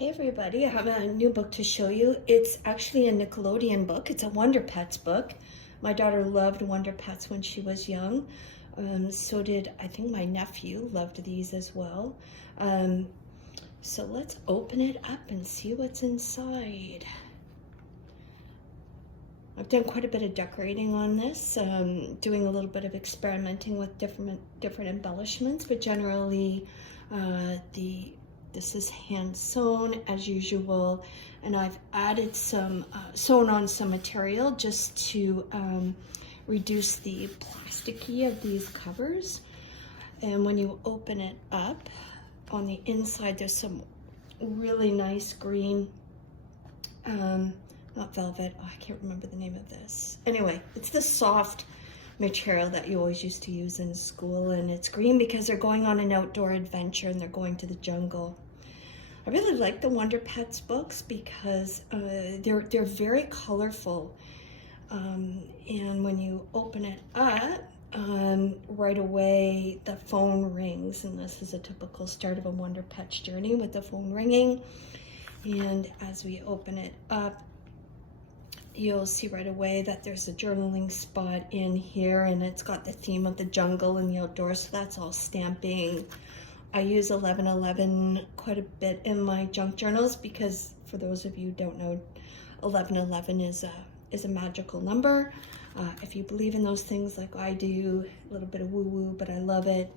Hey everybody, I have a new book to show you. It's actually a Nickelodeon book. It's a Wonder Pets book. My daughter loved Wonder Pets when she was young. So did, I think, my nephew loved these as well. So let's open it up and see what's inside. I've done quite a bit of decorating on this, doing a little bit of experimenting with different embellishments, but generally this is hand sewn as usual, and I've added some sewn on some material just to reduce the plasticky of these covers. And when you open it up, on the inside there's some really nice green, not velvet, oh, I can't remember the name of this. Anyway, it's the soft material that you always used to use in school, and it's green because they're going on an outdoor adventure and they're going to the jungle. I really like the Wonder Pets books because they're very colorful, and when you open it up, right away the phone rings, and this is a typical start of a Wonder Pets journey with the phone ringing. And as we open it up, you'll see right away that there's a journaling spot in here, and it's got the theme of the jungle and the outdoors, so that's all stamping. I use 1111 quite a bit in my junk journals because, for those of you who don't know, 1111 is a magical number. If you believe in those things like I do, a little bit of woo-woo, but I love it.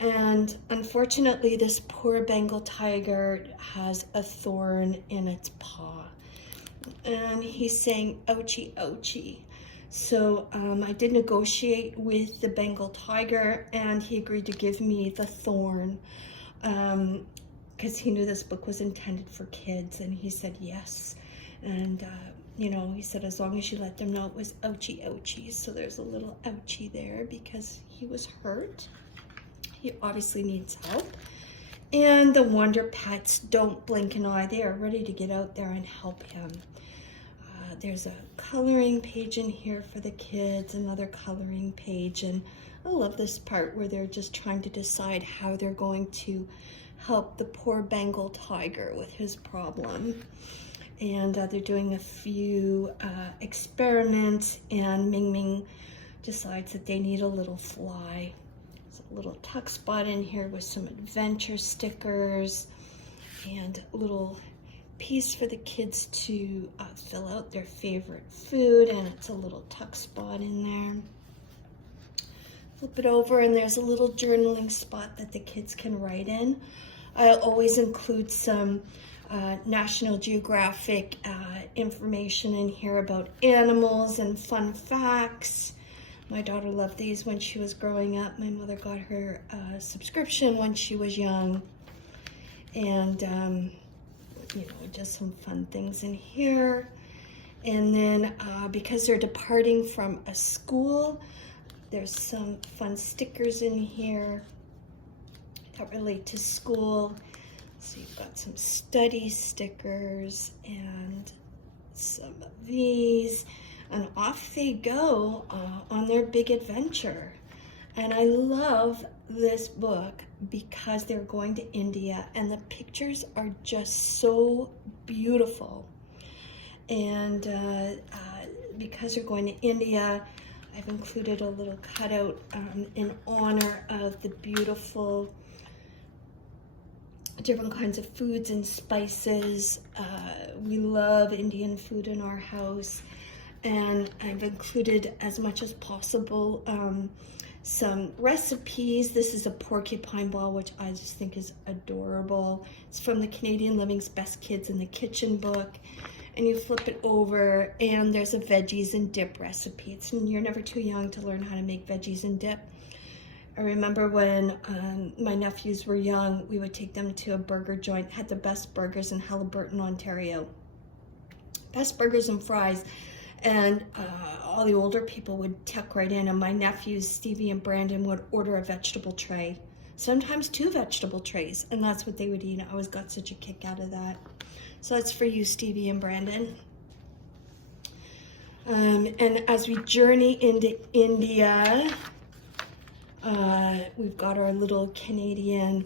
And unfortunately, this poor Bengal tiger has a thorn in its paw. And he's saying, ouchie, ouchie. So I did negotiate with the Bengal tiger, and he agreed to give me the thorn because he knew this book was intended for kids, and he said yes. And you know, he said as long as you let them know it was ouchie, ouchie. So there's a little ouchie there because he was hurt. He obviously needs help. And the Wonder Pets don't blink an eye. They are ready to get out there and help him. There's a coloring page in here for the kids, another coloring page, and I love this part where they're just trying to decide how they're going to help the poor Bengal tiger with his problem. And they're doing a few experiments, and Ming Ming decides that they need a little fly. There's a little tuck spot in here with some adventure stickers and a little piece for the kids to fill out their favorite food, and it's a little tuck spot in there. Flip it over, and there's a little journaling spot that the kids can write in. I always include some National Geographic information in here about animals and fun facts. My daughter loved these when she was growing up. My mother got her a subscription when she was young. And you know, just some fun things in here. And then because they're departing from a school, there's some fun stickers in here that relate to school. So you've got some study stickers and some of these, and off they go on their big adventure. And I love this book because they're going to India, and the pictures are just so beautiful. And because they're going to India, I've included a little cutout in honor of the beautiful different kinds of foods and spices. We love Indian food in our house, and I've included as much as possible some recipes. This is a porcupine ball, which I just think is adorable. It's from the Canadian Living's Best Kids in the Kitchen book. And you flip it over, and there's a veggies and dip recipe. You're never too young to learn how to make veggies and dip. I remember when my nephews were young, we would take them to a burger joint, had the best burgers in Haliburton, Ontario. Best burgers and fries. And all the older people would tuck right in, and my nephews, Stevie and Brandon, would order a vegetable tray, sometimes 2 vegetable trays, and that's what they would eat. I always got such a kick out of that. So that's for you, Stevie and Brandon. And as we journey into India, we've got our little Canadian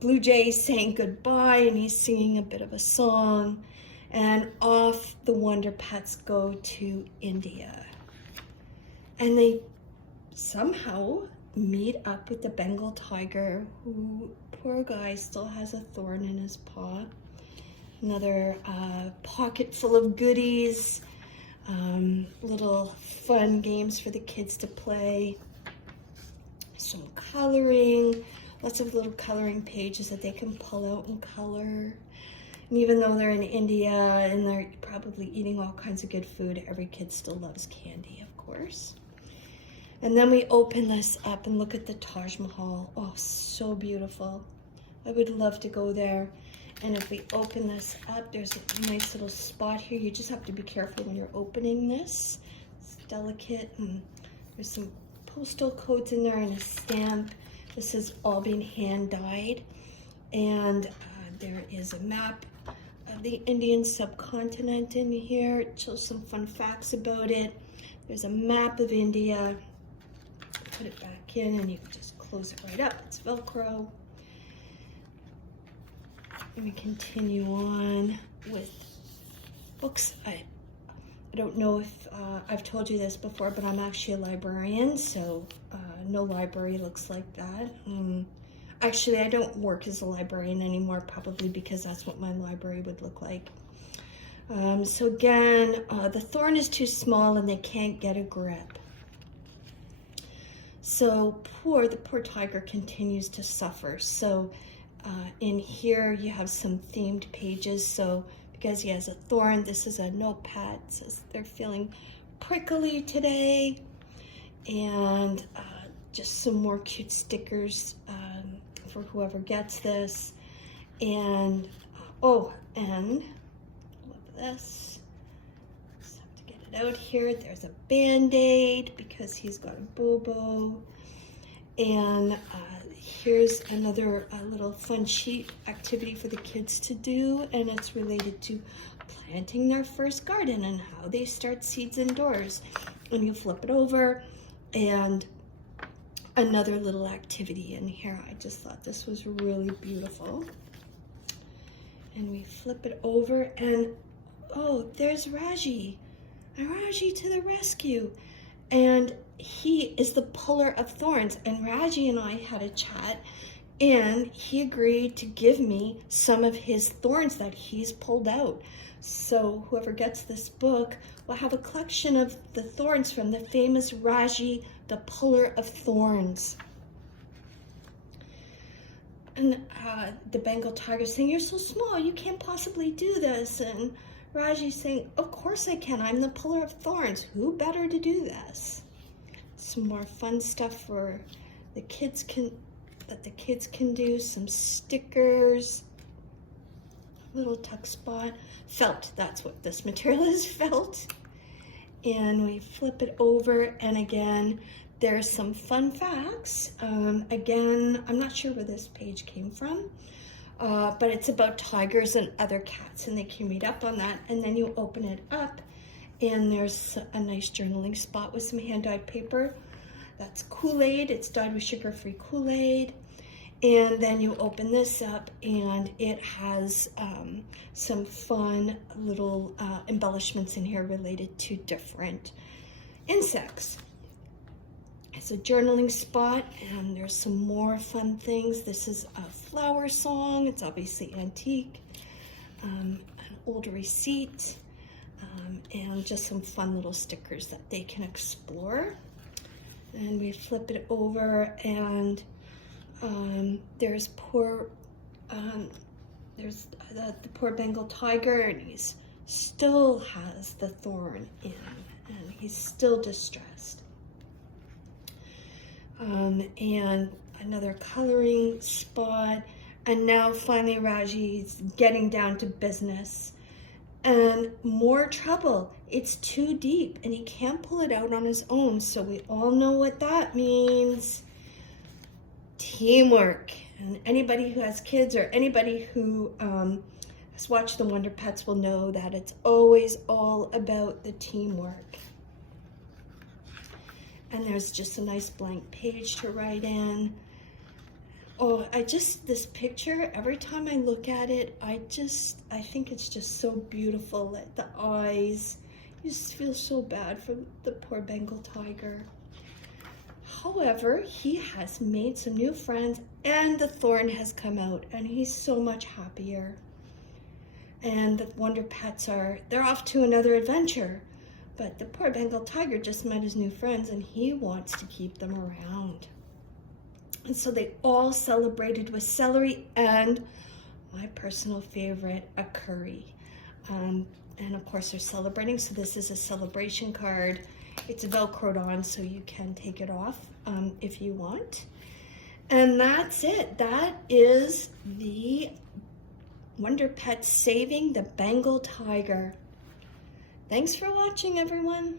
blue jay saying goodbye, and he's singing a bit of a song, and off the Wonder Pets go to India. And they somehow meet up with the Bengal tiger, who, poor guy, still has a thorn in his paw. Another pocket full of goodies, little fun games for the kids to play, some coloring, lots of little coloring pages that they can pull out and color. And even though they're in India and they're probably eating all kinds of good food, every kid still loves candy, of course. And then we open this up and look at the Taj Mahal. Oh, so beautiful. I would love to go there. And if we open this up, there's a nice little spot here. You just have to be careful when you're opening this. It's delicate, and there's some postal codes in there and a stamp. This has all been hand dyed. And there is a map of the Indian subcontinent in here. It shows some fun facts about it. There's a map of India. Put it back in and you can just close it right up. It's Velcro. And we continue on with books. I don't know if I've told you this before, but I'm actually a librarian, so no library looks like that. Actually, I don't work as a librarian anymore, probably because that's what my library would look like. So again, the thorn is too small and they can't get a grip. So the poor tiger continues to suffer. So in here you have some themed pages. So because he has a thorn, this is a notepad. It says they're feeling prickly today. And just some more cute stickers for whoever gets this. And and look at this. Just have to get it out here. There's a Band-Aid because he's got a bobo. And here's another little fun sheet activity for the kids to do, and it's related to planting their first garden and how they start seeds indoors. And you flip it over, and another little activity in here. I just thought this was really beautiful. And we flip it over, and oh, there's Raji. Raji to the rescue. And he is the puller of thorns. And Raji and I had a chat, and he agreed to give me some of his thorns that he's pulled out. So whoever gets this book will have a collection of the thorns from the famous Raji, the puller of thorns. And the Bengal tiger saying, "You're so small, you can't possibly do this." And Raji's saying, "Of course I can, I'm the puller of thorns. Who better to do this?" Some more fun stuff for the kids can do, some stickers, little tuck spot, felt, that's what this material is, felt. And we flip it over, and again, there's some fun facts. Again, I'm not sure where this page came from, but it's about tigers and other cats, and they can read up on that. And then you open it up, and there's a nice journaling spot with some hand-dyed paper. That's Kool-Aid. It's dyed with sugar-free Kool-Aid. And then you open this up, and it has some fun little embellishments in here related to different insects. It's a journaling spot, and there's some more fun things. This is a flower song. It's obviously antique. An old receipt. And just some fun little stickers that they can explore. And we flip it over, and there's the poor Bengal tiger, and he still has the thorn in, and he's still distressed. And another coloring spot, and now finally Raji's getting down to business. And more trouble. It's too deep, and he can't pull it out on his own. So we all know what that means. Teamwork. And anybody who has kids, or anybody who has watched The Wonder Pets, will know that it's always all about the teamwork. And there's just a nice blank page to write in. Oh, this picture, every time I look at it, I think it's just so beautiful. Like the eyes, you just feel so bad for the poor Bengal tiger. However, he has made some new friends and the thorn has come out and he's so much happier. And the Wonder Pets they're off to another adventure. But the poor Bengal tiger just met his new friends and he wants to keep them around. And so they all celebrated with celery and my personal favorite, a curry. And of course they're celebrating, so this is a celebration card. It's Velcroed on, so you can take it off if you want. And that's it. That is the Wonder Pets saving the Bengal tiger. Thanks for watching, everyone.